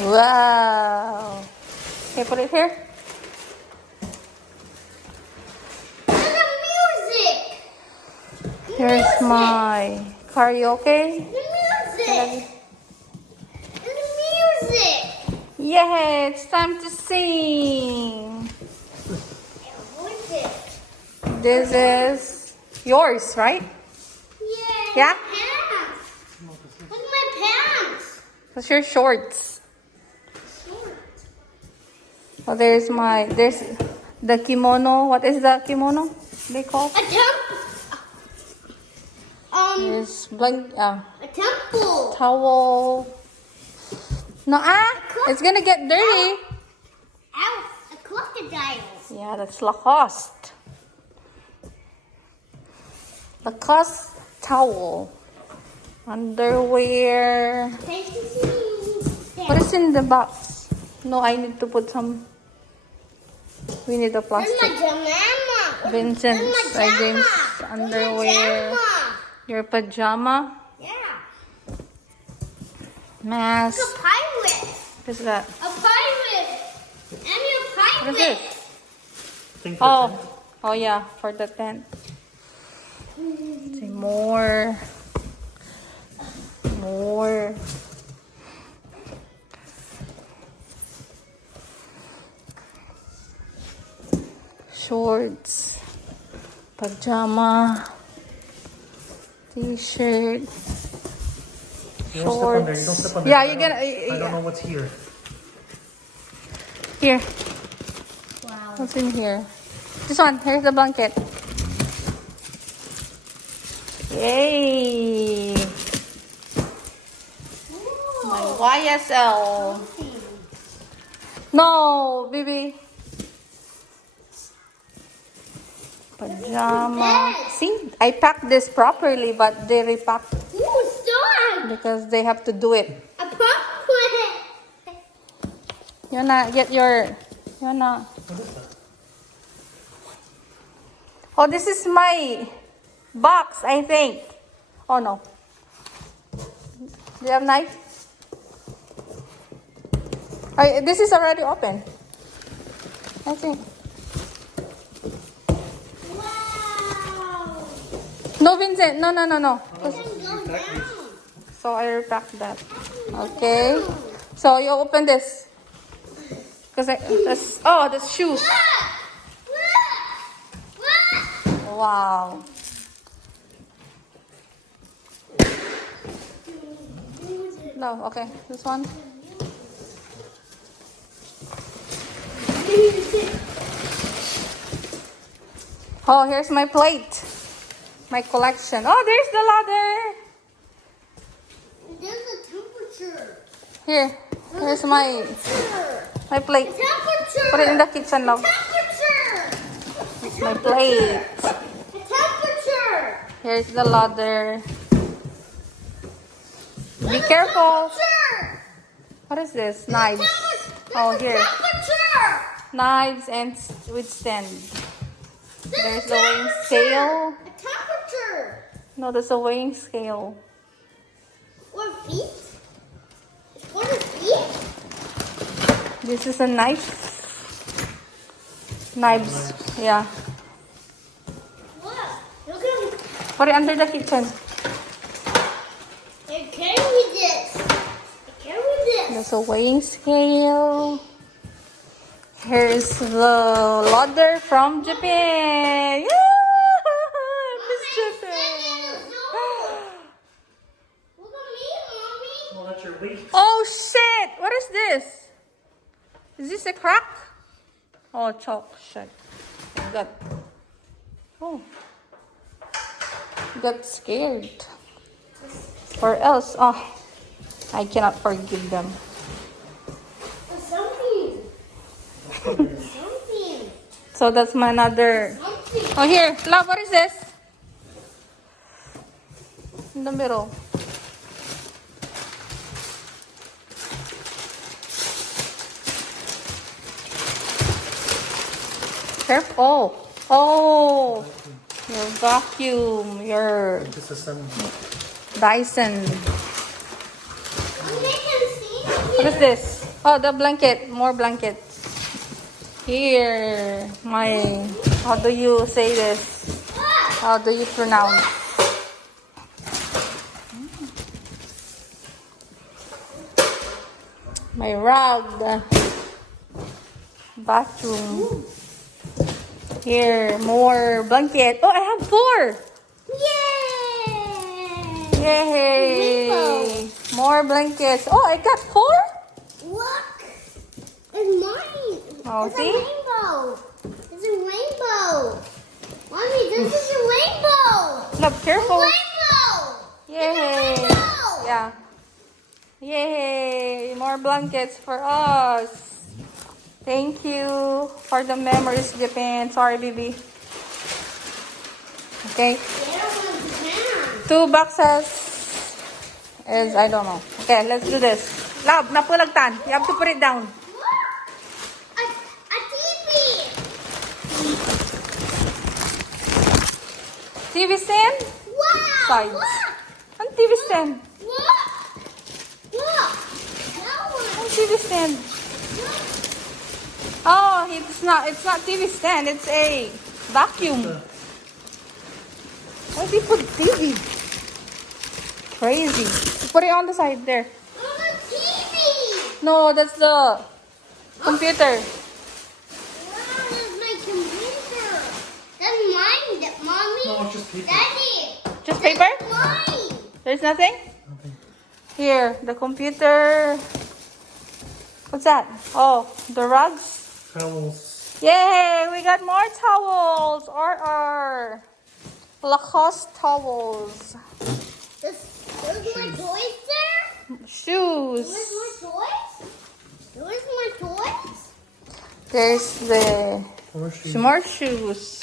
Wow. Okay, put it here. The music. Here's Music. my karaoke. The music. The music. Yeah, it's time to sing. What's it? This is yours, right? Yeah? Pants. Look at my pants. That's your shorts. Short. Oh, there's the kimono. What is the kimono they call? A temple. There's A temple. towel. No, it's gonna get dirty. Ow, a crocodile. Yeah, that's Lacoste. Lacoste towel. Underwear. What is in the box? No, I need to put some. We need a Where's plastic. my pajama? Vincent's Where's my James pajama? underwear. Your pajama. Yeah. Mask. It's a pirate. What is that? A pirate. I'm your pirate. What is this? Think for tent. Oh yeah, for the tent. See, more. Shorts, pajama, t-shirt, You don't step on there. You don't shorts. step on there. Yeah, I you're don't- gonna. I don't know what's here. Here, Wow. what's in here? This one. Here's the blanket. Yay! My YSL. No, baby. Pajama. See, I packed this properly, but they repacked Ooh, stop. because they have to do it. A pirate. You wanna get your. You wanna. What is that? Oh, this is my box, I think. Oh no. Do you have knife? This is already open. I think. Wow. No, Vincent. No. Go down. So I repacked that. Okay. So you open this. Cause the shoes. Wow. No, okay. This one. Oh, here's my plate. My collection. Oh, there's the ladder. There's a temperature. Here. Here's my plate. Temperature. Put it in the kitchen, love. Temperature. My plate. A temperature. Here's the ladder. Be careful. Temperature. What is this? Knives. Oh, here. Temperature. Knives and with stand. There's the weighing scale. A temperature. No, there's a weighing scale. Or feet. What is feet? This is a knife. Knives. Yeah. What? Look at Put it under the kitchen. I carry this. I carry this. There's a weighing scale. Here's the ladder from Japan. Yeah! Miss Japan. Look at me, Mommy. Well, that's your weight. Oh shit! What is this? Is this a crack? Oh, chalk. Shit. Oh. Got scared. Or else, I cannot forgive them. There's something. Something. So that's my another. Something. Oh, here. Love, what is this? In the middle. Careful. Oh. Your vacuum. Your This is some. Dyson. They can see What is this? Oh, the blanket. More blankets. Here. How do you say this? How do you pronounce? My rug. Bathroom. Here, more blanket. Oh, I have 4. Yay! Yay! Rainbow. More blankets. Oh, I got 4? Look! It's mine. Oh, it's see? a rainbow. It's a rainbow. Mommy, this is a rainbow. Love, careful. Rainbow. Yay! It's a rainbow. Yeah. Yay! More blankets for us. Thank you for the memories, Japan. Sorry, baby. Okay. Yeah, Japan. 2 boxes is, I don't know. Okay, let's do this. Love, napulagtan. You have to put it down. Look! A TV. TV stand? Wow! Sides. Look! Ang TV stand? Look! Look! That one. Ang TV stand? Look! Oh, it's not TV stand. It's a vacuum. Why do you put TV? Crazy. Put it on the side there. Oh, a TV. No, that's the computer. Wow, that's my computer. That's mine, Mommy. No, it's just paper. Daddy. Just paper? That's mine. There's nothing? Okay. Here, the computer. What's that? Oh, the rugs. Towels. Yay! We got more towels. Or Lacoste towels. There's my toys there. Shoes. Where's my toys? Where's my toys? There's the More shoes. more shoes.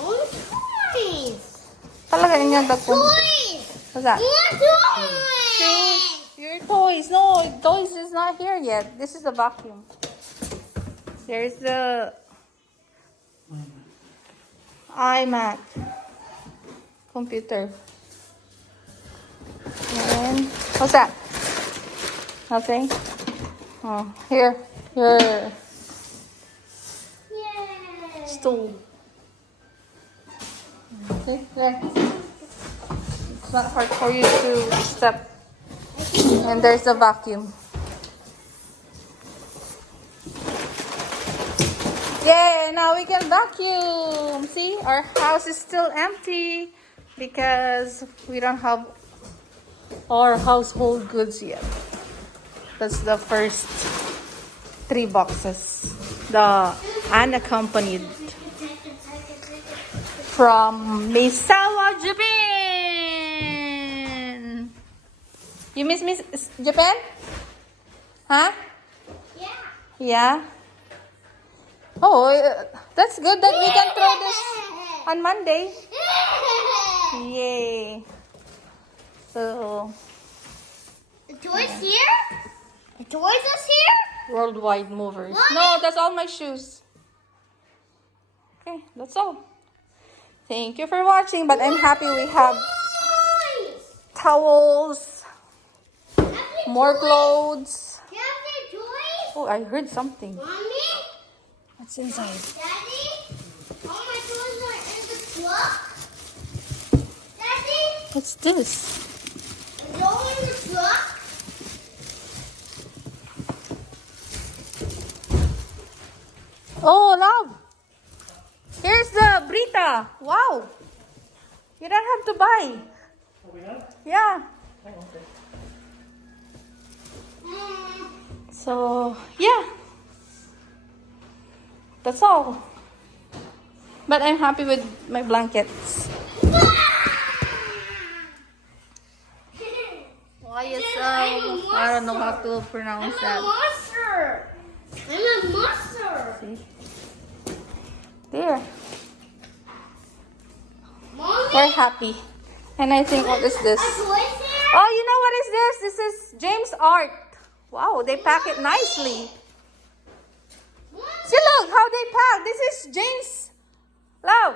More toys. Talaga niya the Toys. What's that? More toys. Shoes. Your toys. No, toys is not here yet. This is the vacuum. There's the iMac computer. And what's that? Nothing. Oh, here. Your Yay. stool. Okay, there. It's not hard for you to step. And there's the vacuum. Yay! Now we can vacuum. See, our house is still empty because we don't have our household goods yet. That's the first 3 boxes. The unaccompanied from Misawa, Japan. You miss Japan? Huh? Yeah. Yeah. Oh, that's good that we can throw this on Monday. Yay. So, The toys here? The toys is here? worldwide movers. What? No, that's all my shoes. Okay, that's all. Thank you for watching, but I'm happy we have Toys. towels, Happy more toys. clothes. Happy toys. Oh, I heard something. Mommy? What's inside? Daddy? All my toys are in the truck? Daddy? What's this? Is all in the truck? Oh, love. Here's the Brita. Wow. You don't have to buy. Oh, we have? Yeah. Oh, okay. So, yeah. That's all. But I'm happy with my blankets. YSL. I don't know how to pronounce I'm a that. monster. I'm a monster. See? There. Mommy? We're happy. And I think, what is this? A toys here? Oh, you know what is this? This is James Art. Wow, they pack it nicely. See, look how they pack. This is James. Love.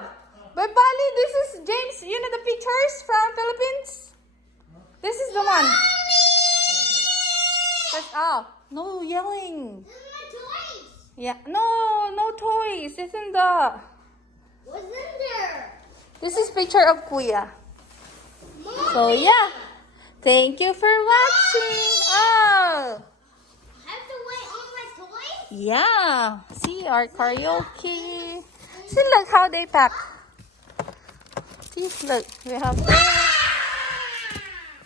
But Bali, this is James. You know the pictures from Philippines? This is the one. That's, oh, No yelling. This is my toys. Yeah. No toys. Isn't the... What's in there? This is picture of Kuya. Mommy. So yeah. Thank you for watching. Oh. I have to wait on my toys? Yeah. See our karaoke. See, look how they pack. See, look. We have...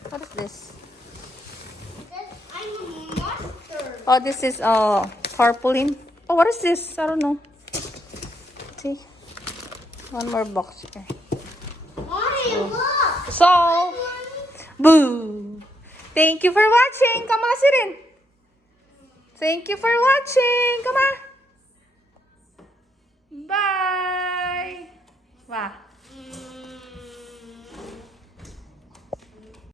What is this? Because I'm a monster. Oh, this is tarpaulin. Oh, what is this? I don't know. See? One more box here. Mommy, look. So, boo! Thank you for watching. Come on, Sirin. Thank you for watching. Come on. Bye. Wow.